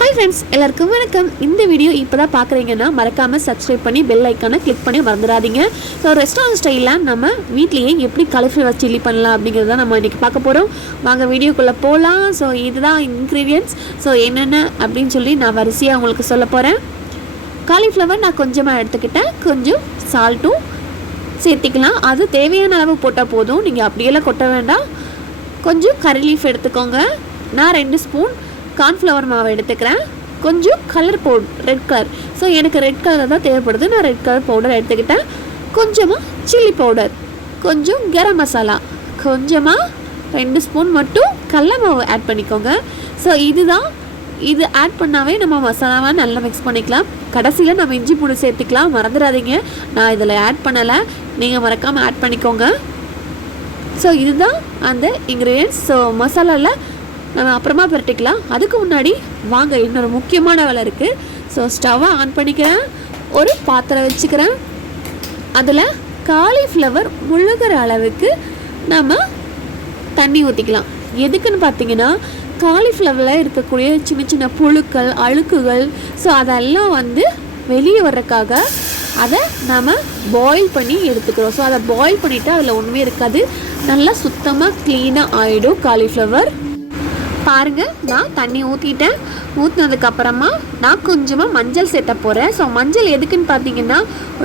Hi friends எல்லாருக்கும் வணக்கம். இந்த வீடியோ இப்போ தான் பார்க்குறீங்கன்னா மறக்காமல் சப்ஸ்கிரைப் பண்ணி பெல் ஐக்கானை கிளிக் பண்ணி மறந்துடாதீங்க. ஸோ ரெஸ்டாரண்ட் ஸ்டைலில் நம்ம வீட்லேயே எப்படி காலிஃப்ளவர் சில்லி பண்ணலாம் அப்படிங்கிறத நம்ம இன்றைக்கி பார்க்க போகிறோம் வாங்க வீடியோக்குள்ளே போகலாம் ஸோ இதுதான் இன்க்ரீடியன்ட்ஸ் ஸோ என்னென்ன அப்படின்னு சொல்லி நான் வரிசையாக உங்களுக்கு சொல்ல போகிறேன் காலிஃப்ளவர் நான் கொஞ்சமாக எடுத்துக்கிட்டேன். கொஞ்சம் சால்ட்டும் சேர்த்திக்கலாம். அது தேவையான அளவு போட்டால் போதும். நீங்கள் அப்படியெல்லாம் கொட்ட வேண்டாம். கொஞ்சம் கறி லீஃப் எடுத்துக்கோங்க. நான் ரெண்டு ஸ்பூன் கார்ன்ஃப்ளவர் மாவு எடுத்துக்கிறேன். கொஞ்சம் colour powder red colour so எனக்கு ரெட் கலர் தான் தேவைப்படுது. நான் ரெட் கலர் பவுடர் எடுத்துக்கிட்டேன். கொஞ்சமாக சில்லி பவுடர் கொஞ்சம் கரம் மசாலா கொஞ்சமாக ரெண்டு ஸ்பூன் மட்டும் கடல மாவு ஆட் பண்ணிக்கோங்க. ஸோ இதுதான். இது ஆட் பண்ணாவே நம்ம மசாலாவை நல்லா மிக்ஸ் பண்ணிக்கலாம். கடைசியில் நம்ம இஞ்சி பூண்டு சேர்த்துக்கலாம். மறந்துடாதீங்க. நான் இதில் ஆட் பண்ணலை. நீங்கள் மறக்காமல் ஆட் பண்ணிக்கோங்க. ஸோ இதுதான் அந்த இன்க்ரீடியன்ஸ் ஸோ மசாலாவில் நம்ம அப்புறமா பரட்டிக்கலாம். அதுக்கு முன்னாடி வாங்க இன்னொரு முக்கியமான வேலை இருக்குது ஸோ ஸ்டவ்வை ஆன் பண்ணிக்கிறேன். ஒரு பாத்திரம் வச்சுக்கிறேன். அதில் காலிஃப்ளவர் முழுகிற அளவுக்கு நம்ம தண்ணி ஊற்றிக்கலாம் எதுக்குன்னு பார்த்தீங்கன்னா காலிஃப்ளவரில் இருக்கக்கூடிய சின்ன சின்ன புழுக்கள் அழுக்குகள் ஸோ அதெல்லாம் வந்து வெளியே வர்றதுக்காக அதை நம்ம பாயில் பண்ணி எடுத்துக்கிறோம். ஸோ அதை பாயில் பண்ணிவிட்டு அதில் ஒன்றுமே இருக்காது. நல்லா சுத்தமாக க்ளீனாக ஆகிடும் காலிஃப்ளவர் பாருங்கள் நான் தண்ணி ஊற்றிட்டேன் ஊற்றினதுக்கப்புறமா நான் கொஞ்சமாக மஞ்சள் சேர்த்த போகிறேன் ஸோ மஞ்சள் எதுக்குன்னு பார்த்தீங்கன்னா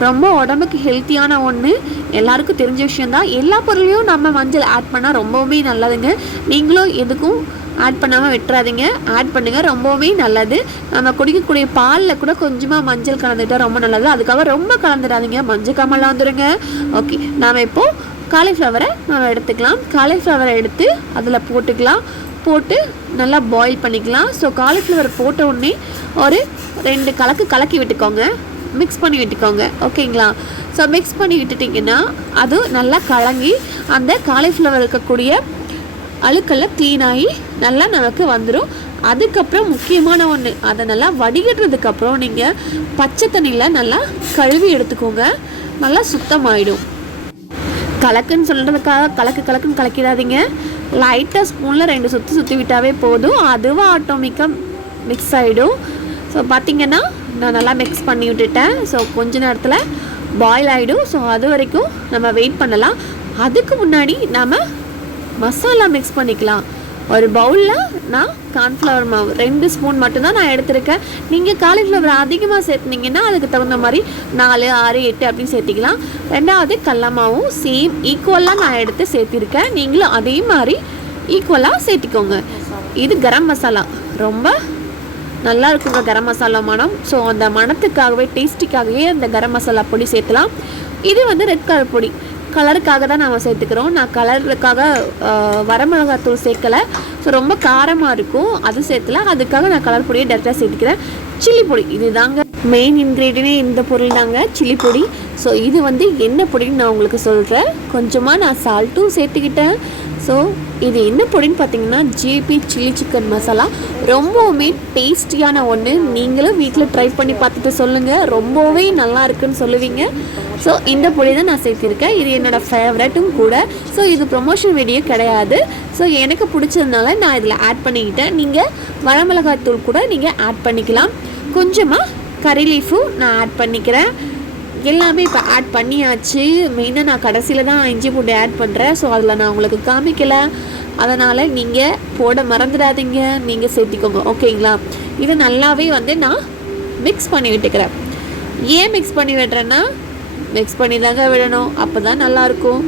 ரொம்ப உடம்புக்கு ஹெல்த்தியான ஒன்று எல்லாருக்கும் தெரிஞ்ச விஷயந்தான் எல்லா பொருளையும் நம்ம மஞ்சள் ஆட் பண்ணால் ரொம்பவுமே நல்லதுங்க. நீங்களும் எதுக்கும் ஆட் பண்ணாமல் விட்டுறாதீங்க. ஆட் பண்ணுங்கள் ரொம்பவுமே நல்லது. நம்ம குடிக்கக்கூடிய பாலில் கூட கொஞ்சமாக மஞ்சள் கலந்துக்கிட்டால் ரொம்ப நல்லது. அதுக்காக ரொம்ப கலந்துடாதீங்க. மஞ்சள் கமலாக வந்துடுங்க ஓகே நாம் இப்போது காலிஃப்ளவரை நம்ம எடுத்துக்கலாம். காலிஃப்ளவரை எடுத்து அதில் போட்டுக்கலாம். போட்டு நல்லா பாயில் பண்ணிக்கலாம். ஸோ காலிஃப்ளவர் போட்ட உடனே ஒரு ரெண்டு கலக்கு கலக்கி விட்டுக்கோங்க. மிக்ஸ் பண்ணி விட்டுக்கோங்க. ஓகேங்களா? ஸோ மிக்ஸ் பண்ணி விட்டுட்டிங்கன்னா அது நல்லா கலங்கி அந்த காலிஃப்ளவர் இருக்கக்கூடிய அழுக்கெல்லாம் க்ளீனாகி நல்லா நமக்கு வந்துடும் அதுக்கப்புறம் முக்கியமான ஒன்று அதை நல்லா வடிகட்டுறதுக்கப்புறம் நீங்கள் பச்சை தண்ணியில் நல்லா கழுவி எடுத்துக்கோங்க. நல்லா சுத்தமாயிடும். கலக்குன்னு சொல்கிறதுக்காக கலக்கு கலக்குன்னு கலக்கிடாதீங்க. லைட்டாக ஸ்பூனில் ரெண்டு சுற்றி சுற்றி விட்டாவே போதும். அதுவும் ஆட்டோமேட்டிக்காக மிக்ஸ் ஆகிடும் ஸோ பார்த்திங்கன்னா நான் நல்லா மிக்ஸ் பண்ணி விட்டுட்டேன். ஸோ கொஞ்ச நேரத்தில் பாயில் ஆகிடும் ஸோ அது வரைக்கும் நம்ம வெயிட் பண்ணலாம். அதுக்கு முன்னாடி நாம் மசாலா மிக்ஸ் பண்ணிக்கலாம். ஒரு பவுலில் நான் கார்ன்ஃப்ளவர் மாவு ரெண்டு ஸ்பூன் மட்டும்தான் நான் எடுத்திருக்கேன். நீங்கள் காலிஃப்ளவர் அதிகமாக சேர்த்துனீங்கன்னா அதுக்கு தகுந்த மாதிரி நாலு ஆறு எட்டு அப்படின்னு சேர்த்திக்கலாம். ரெண்டாவது கடல மாவும் சேம் ஈக்குவலாக நான் எடுத்து சேர்த்திருக்கேன். நீங்களும் அதே மாதிரி ஈக்குவலாக சேர்த்திக்கோங்க. இது கரம் மசாலா. ரொம்ப நல்லா இருக்குங்க கரம் மசாலா மனம் ஸோ அந்த மணத்துக்காகவே டேஸ்டிக்காகவே அந்த கரம் மசாலா பொடி சேர்த்துலாம். இது வந்து ரெட் கலர் பொடி. கலருக்காக தான் நாம் சேர்த்துக்கிறோம். நான் கலருக்காக வரமிளகாத்தூள் சேர்க்கலை. ஸோ ரொம்ப காரமாக இருக்கும். அது சேர்த்துல அதுக்காக நான் கலர் பொடியை டேரெக்டாக சேர்த்துக்கிறேன். சில்லி பொடி இது தாங்க மெயின் இன்க்ரீடியனே இந்த பொருள் தாங்க சில்லி பொடி. ஸோ இது வந்து என்ன பொடின்னு நான் உங்களுக்கு சொல்கிறேன் கொஞ்சமாக நான் சால்ட்டும் சேர்த்துக்கிட்டேன். ஸோ இது என்ன பொடின்னு பார்த்தீங்கன்னா ஜேபி சில்லி சிக்கன் மசாலா ரொம்பவுமே டேஸ்டியான ஒன்று நீங்களும் வீட்டில் ட்ரை பண்ணி பார்த்துட்டு சொல்லுங்கள் ரொம்பவே நல்லா இருக்குன்னு சொல்லுவீங்க. ஸோ இந்த பொடி தான் நான் சேர்த்திருக்கேன். இது என்னோடய ஃபேவரட்டும் கூட. ஸோ இது ப்ரொமோஷன் வீடியோ கிடையாது. ஸோ எனக்கு பிடிச்சதுனால நான் இதில் ஆட் பண்ணிக்கிட்டேன். நீங்கள் வரமிளகாத்தூள் கூட நீங்கள் ஆட் பண்ணிக்கலாம். கொஞ்சமாக கறி லீஃபும் நான் ஆட் பண்ணிக்கிறேன். எல்லாமே இப்போ ஆட் பண்ணியாச்சு. மெயினாக நான் கடைசியில் தான் இஞ்சி பூண்டு ஆட் பண்ணுறேன் ஸோ அதில் நான் உங்களுக்கு காமிக்கலை. அதனால் நீங்கள் போட மறந்துடாதீங்க. நீங்கள் சேர்த்திக்கோங்க. ஓகேங்களா? இது நல்லாவே வந்து நான் மிக்ஸ் பண்ணி விட்டுக்கிறேன். ஏன் மிக்ஸ் பண்ணி விடுறேன்னா மிக்ஸ் பண்ணி தாங்க விடணும். அப்போ தான் நல்லாயிருக்கும்.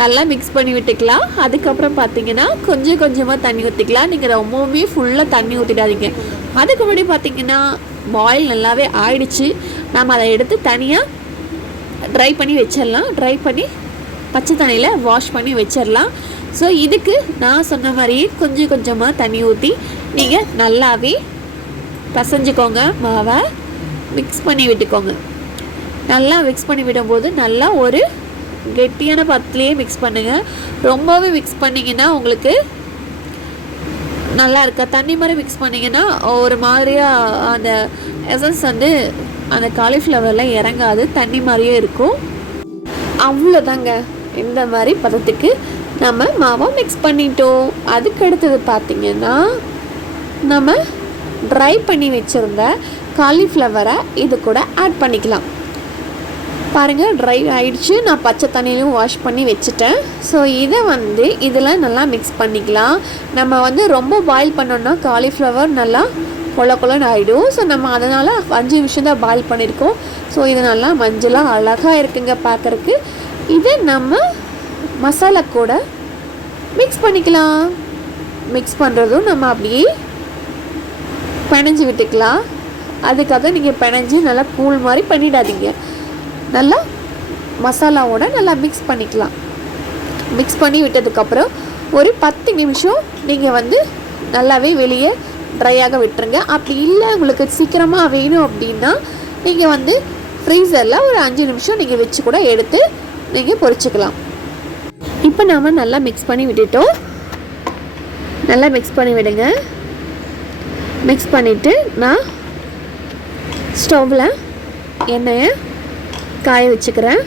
நல்லா மிக்ஸ் பண்ணி விட்டுக்கலாம். அதுக்கப்புறம் பார்த்தீங்கன்னா கொஞ்சம் கொஞ்சமாக தண்ணி ஊற்றிக்கலாம் நீங்கள் ரொம்பவுமே ஃபுல்லாக தண்ணி ஊற்றிடாதீங்க அதுக்கு முன்னாடி பார்த்தீங்கன்னா பாயில் நல்லாவே ஆயிடுச்சு. நம்ம அதை எடுத்து தனியாக ட்ரை பண்ணி வச்சிடலாம் ட்ரை பண்ணி பச்சை தண்ணியில் வாஷ் பண்ணி வச்சிடலாம் ஸோ இதுக்கு நான் சொன்ன மாதிரியே கொஞ்சம் கொஞ்சமாக தண்ணி ஊற்றி நீங்கள் நல்லாவே பசைஞ்சுக்கோங்க மாவை. மிக்ஸ் பண்ணி விட்டுக்கோங்க. நல்லா மிக்ஸ் பண்ணி விடும்போது நல்லா ஒரு கெட்டியான பத்துலேயே மிக்ஸ் பண்ணுங்கள் ரொம்பவே மிக்ஸ் பண்ணிங்கன்னா உங்களுக்கு நல்லா இருக்கா? தண்ணி மாதிரி மிக்ஸ் பண்ணிங்கன்னா ஒரு மாதிரியாக அந்த எசன்ஸ் வந்து அந்த காலிஃப்ளவரில் இறங்காது தண்ணி மாதிரியே இருக்கும். அவ்வளோதாங்க. இந்த மாதிரி பதத்துக்கு நம்ம மாவை மிக்ஸ் பண்ணிட்டோம். அதுக்கு அடுத்தது பார்த்திங்கன்னா நம்ம ட்ரை பண்ணி வச்சுருந்த காலிஃப்ளவரை இது கூட ஆட் பண்ணிக்கலாம். பாருங்கள் ட்ரை ஆயிடுச்சு. நான் பச்சை தண்ணியிலும் வாஷ் பண்ணி வச்சுட்டேன். ஸோ இதை வந்து இதில் நல்லா மிக்ஸ் பண்ணிக்கலாம். நம்ம வந்து ரொம்ப பாயில் பண்ணோன்னா காலிஃப்ளவர் நல்லா கொல கொலன்னு ஆகிடும் ஸோ நம்ம அதனால் அஞ்சு நிமிஷம் தான் பாயில் பண்ணியிருக்கோம் ஸோ இது நல்லா மஞ்சளாக அழகாக இருக்குங்க பார்க்குறக்கு இதை நம்ம மசாலா கூட மிக்ஸ் பண்ணிக்கலாம். மிக்ஸ் பண்ணுறதும் நம்ம அப்படியே பிணைஞ்சு விட்டுக்கலாம். அதுக்காக நீங்கள் பிணைஞ்சு நல்லா கூழ் மாதிரி பண்ணிடாதீங்க. நல்லா மசாலாவோட நல்லா மிக்ஸ் பண்ணிக்கலாம். மிக்ஸ் பண்ணி விட்டதுக்கப்புறம் ஒரு பத்து நிமிஷம் நீங்கள் வந்து நல்லாவே வெளியே ட்ரையாக விட்டுருங்க. அப்படி இல்லை உங்களுக்கு சீக்கிரமாக வேணும் அப்படின்னா நீங்கள் வந்து ஃப்ரீசரில் ஒரு அஞ்சு நிமிஷம் நீங்கள் வச்சு கூட எடுத்து நீங்கள் பொரிச்சுக்கலாம். இப்போ நாம் நல்லா மிக்ஸ் பண்ணி விட்டுட்டோம். நல்லா மிக்ஸ் பண்ணி விடுங்க. மிக்ஸ் பண்ணிவிட்டு நான் ஸ்டவ்வில் எண்ணெயை காய வச்சுக்கிறேன்.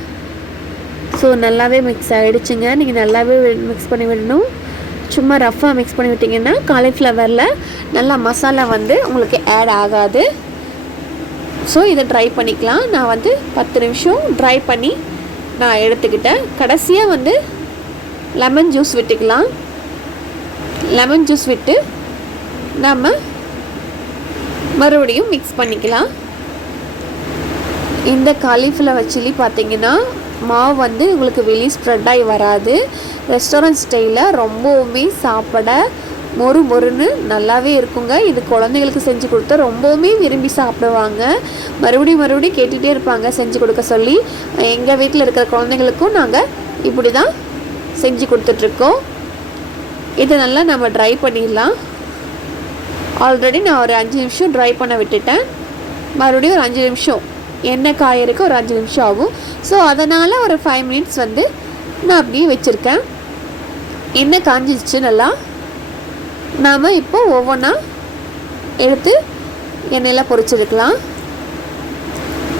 ஸோ நல்லாவே மிக்ஸ் ஆகிடுச்சுங்க நீங்கள் நல்லாவே மிக்ஸ் பண்ணி விடணும். சும்மா ரஃப்பாக மிக்ஸ் பண்ணி விட்டிங்கன்னா காலிஃப்ளவரில் நல்லா மசாலா வந்து உங்களுக்கு ஆட் ஆகாது. ஸோ இதை ட்ரை பண்ணிக்கலாம். நான் வந்து பத்து நிமிஷம் ட்ரை பண்ணி நான் எடுத்துக்கிட்டேன். கடைசியாக வந்து லெமன் ஜூஸ் விட்டுக்கலாம். லெமன் ஜூஸ் விட்டு நம்ம மறுபடியும் மிக்ஸ் பண்ணிக்கலாம். இந்த காலிஃப்ளவர் சில்லி பார்த்தீங்கன்னா மாவு வந்து உங்களுக்கு வெளியே ஸ்ப்ரெட் ஆகி வராது. ரெஸ்டாரண்ட் ஸ்டைலில் ரொம்பவுமே சாப்பிட மொறு மொறுன்னு நல்லாவே இருக்குங்க. இது குழந்தைங்களுக்கு செஞ்சு கொடுத்தா ரொம்பவுமே விரும்பி சாப்பிடுவாங்க. மறுபடியும் மறுபடியும் கேட்டுகிட்டே இருப்பாங்க செஞ்சு கொடுக்க சொல்லி. எங்கள் வீட்டில் இருக்கிற குழந்தைங்களுக்கும் நாங்கள் இப்படி தான் செஞ்சு கொடுத்துட்ருக்கோம். இதை நல்லா நம்ம ட்ரை பண்ணிடலாம். ஆல்ரெடி நான் ஒரு அஞ்சு நிமிஷம் ட்ரை பண்ண விட்டுட்டேன். மறுபடியும் ஒரு அஞ்சு நிமிஷம் எண்ணெய் காயறதுக்கு ஒரு அஞ்சு நிமிஷம் ஆகும். ஸோ அதனால் ஒரு ஃபைவ் மினிட்ஸ் வந்து நான் அப்படியே வச்சுருக்கேன். எண்ணெய் காஞ்சிச்சு நல்லா. நாம் இப்போ ஒவ்வொன்றா எடுத்து எண்ணெயில் பொறிச்சிருக்கலாம்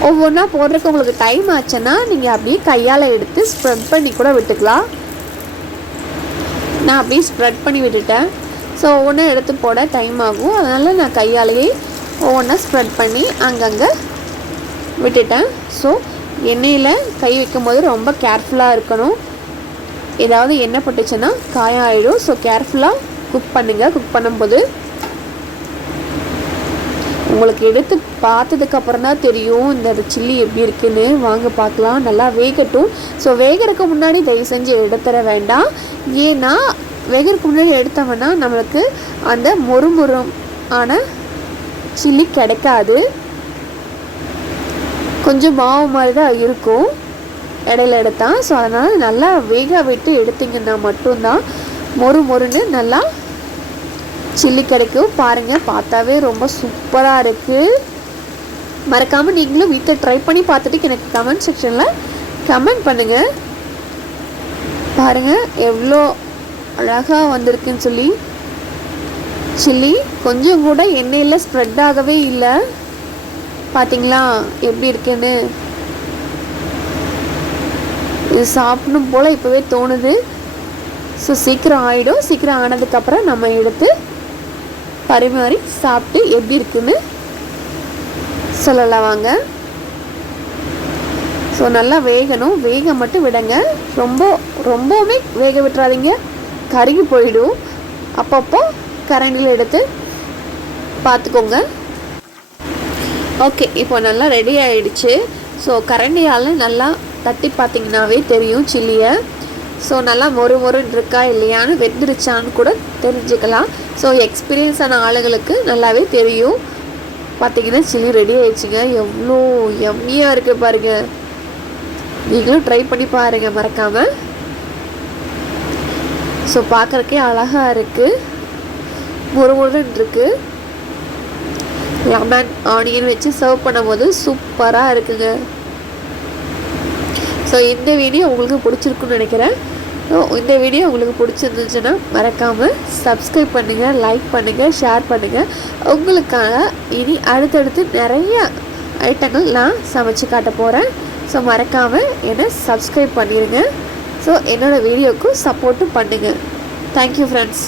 ஒவ்வொன்றா போடுறதுக்கு உங்களுக்கு டைம் ஆச்சுன்னா நீங்கள் அப்படியே கையால் எடுத்து ஸ்ப்ரெட் பண்ணி கூட விட்டுக்கலாம். நான் அப்படியே ஸ்ப்ரெட் பண்ணி விட்டுட்டேன். ஸோ ஒவ்வொன்றா எடுத்து போட டைம் ஆகும். அதனால் நான் கையாலேயே ஒவ்வொன்றா ஸ்ப்ரெட் பண்ணி அங்கங்கே விட்டுட்டேன் ஸோ எண்ணெயில் கை வைக்கும்போது ரொம்ப கேர்ஃபுல்லாக இருக்கணும். ஏதாவது எண்ணெய் பட்டுச்சுன்னா காயம் ஆகிடும் ஸோ கேர்ஃபுல்லாக குக் பண்ணுங்கள் குக் பண்ணும்போது உங்களுக்கு எடுத்து பார்த்ததுக்கப்புறம் தான் தெரியும் இந்த சில்லி எப்படி இருக்குன்னு. வாங்க பார்க்கலாம். நல்லா வேகட்டும். ஸோ வேகிறதுக்கு முன்னாடி தயவு செஞ்சு எடுத்துட வேண்டாம். ஏன்னா வேகிறதுக்கு முன்னாடி எடுத்தோம்னா நம்மளுக்கு அந்த மொறுமொறு ஆன சில்லி கிடைக்காது. கொஞ்சம் மாவு மாதிரி தான் இருக்கும். இடையில எடுத்தான். ஸோ அதனால் நல்லா வேக விட்டு எடுத்திங்கன்னா மட்டும்தான் மொறு மொறுன்னு நல்லா சில்லி கிடைக்கும். பாருங்கள் பார்த்தாவே ரொம்ப சூப்பராக இருக்குது மறக்காமல் நீங்களும் வீட்டில் ட்ரை பண்ணி பார்த்துட்டு எனக்கு கமெண்ட் செக்ஷனில் கமெண்ட் பண்ணுங்கள் பாருங்கள் எவ்வளோ அழகாக வந்திருக்குன்னு சொல்லி. சில்லி கொஞ்சம் கூட எண்ணெயில் ஸ்ப்ரெட் ஆகவே இல்லை. பார்த்தீங்களா எப்படி இருக்குன்னு? இது சாப்பிடணும் போல் இப்போவே தோணுது. ஸோ சீக்கிரம் ஆகிடும் சீக்கிரம் ஆனதுக்கப்புறம் நம்ம எடுத்து பரிமாறி சாப்பிட்டு எப்படி இருக்குன்னு சொல்லலாம் வாங்க. ஸோ நல்லா வேகணும். வேக மட்டும் விடுங்க. ரொம்ப ரொம்பவுமே வேக விட்டுறாதீங்க. கருகி போயிடும். அப்பப்போ கரண்டியில் எடுத்து பார்த்துக்கோங்க. ஓகே இப்போ நல்லா ரெடி ஆகிடுச்சு ஸோ கரண்டியால் நல்லா தட்டி பார்த்தீங்கன்னாவே தெரியும் சில்லியை ஸோ நல்லா மொறு மொறுன்னு இருக்கா இல்லையான்னு வெந்துருச்சான்னு கூட தெரிஞ்சுக்கலாம். ஸோ எக்ஸ்பீரியன்ஸான ஆளுங்களுக்கு நல்லாவே தெரியும். பார்த்தீங்கன்னா சில்லி ரெடி ஆயிடுச்சுங்க. எவ்வளோ எம்மியாக இருக்குது பாருங்கள் நீங்களும் ட்ரை பண்ணி பாருங்கள் மறக்காமல் ஸோ பார்க்குறக்கே அழகாக இருக்குது மொறு மொறுன்னு இருக்குது லெமன் ஆனியன் வச்சு சர்வ் பண்ணும்போது சூப்பராக இருக்குங்க. ஸோ இந்த வீடியோ உங்களுக்கு பிடிச்சிருக்குன்னு நினைக்கிறேன். ஸோ இந்த வீடியோ உங்களுக்கு பிடிச்சிருந்துச்சுன்னா மறக்காமல் சப்ஸ்கிரைப் பண்ணுங்கள் லைக் பண்ணுங்கள் ஷேர் பண்ணுங்கள் உங்களுக்காக இனி அடுத்தடுத்து நிறைய ஐட்டங்கள் நான் சமைச்சு காட்ட போகிறேன் ஸோ மறக்காமல் என்னை சப்ஸ்கிரைப் பண்ணிடுங்க ஸோ என்னோடய வீடியோவுக்கும் சப்போர்ட்டும் பண்ணுங்கள் தேங்க்யூ ஃப்ரெண்ட்ஸ்